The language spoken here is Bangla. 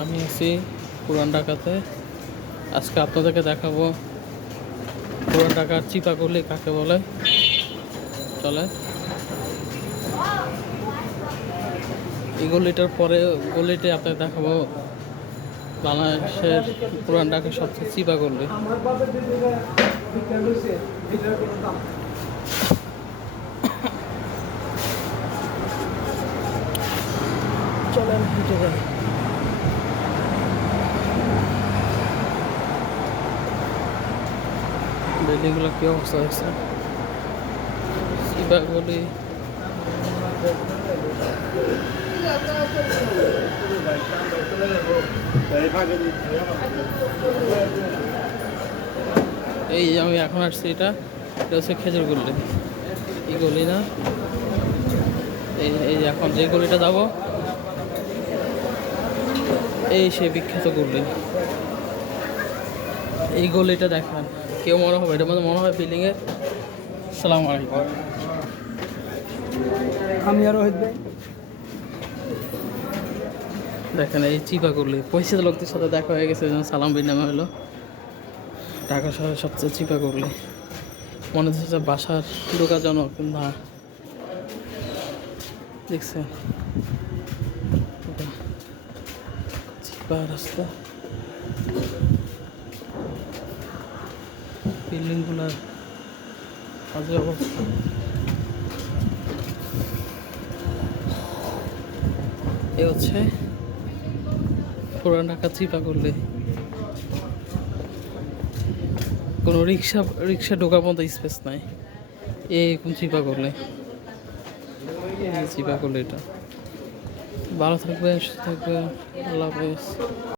আমি আছি পুরান ঢাকাতে। আজকে আপনাদেরকে দেখাবো পুরান ঢাকার চিপাগলি কাকে বলে। চলে এই গলিটার পরে গলিতে আপনাকে দেখাবো বাংলাদেশের পুরান ঢাকার সবচেয়ে চিপা গলি। চলেন হেঁটে যাই। বিল্ডিংগুলো কি অবস্থা হয়েছে চিপা গলি। এই আমি এখন আসছি, এটা হচ্ছে খেজুর গলি। এই গলি না, এই এখন যে গলিটা যাবো এই সেই বিখ্যাত গলি। এই গলিটা দেখান কেউ মনে হবে, এটার মধ্যে মনে হয় বিল্ডিংয়ের। আসসালামু আলাইকুম। আমি আরো হইবে দেখেন এই চিপা গলি, পরিচিত লোকদের সাথে দেখা হয়ে গেছে, যেন সালাম বিনিময় হলো। ঢাকা শহরের সবচেয়ে চিপা গলি। মনে হচ্ছে বাসার ঢোকাজনক না, দেখছেন চিপা রাস্তা। বিল্ডিংগুলার বাজে অবস্থা। এ হচ্ছে পুরান ঢাকা চিপা করলে কোনো রিক্সা ঢোকার মতো স্পেস নাই। এরকম চিপা করলে চিপা করলে এটা। ভালো থাকবে, সুস্থ থাকবে, আল্লাহ হাফেজ।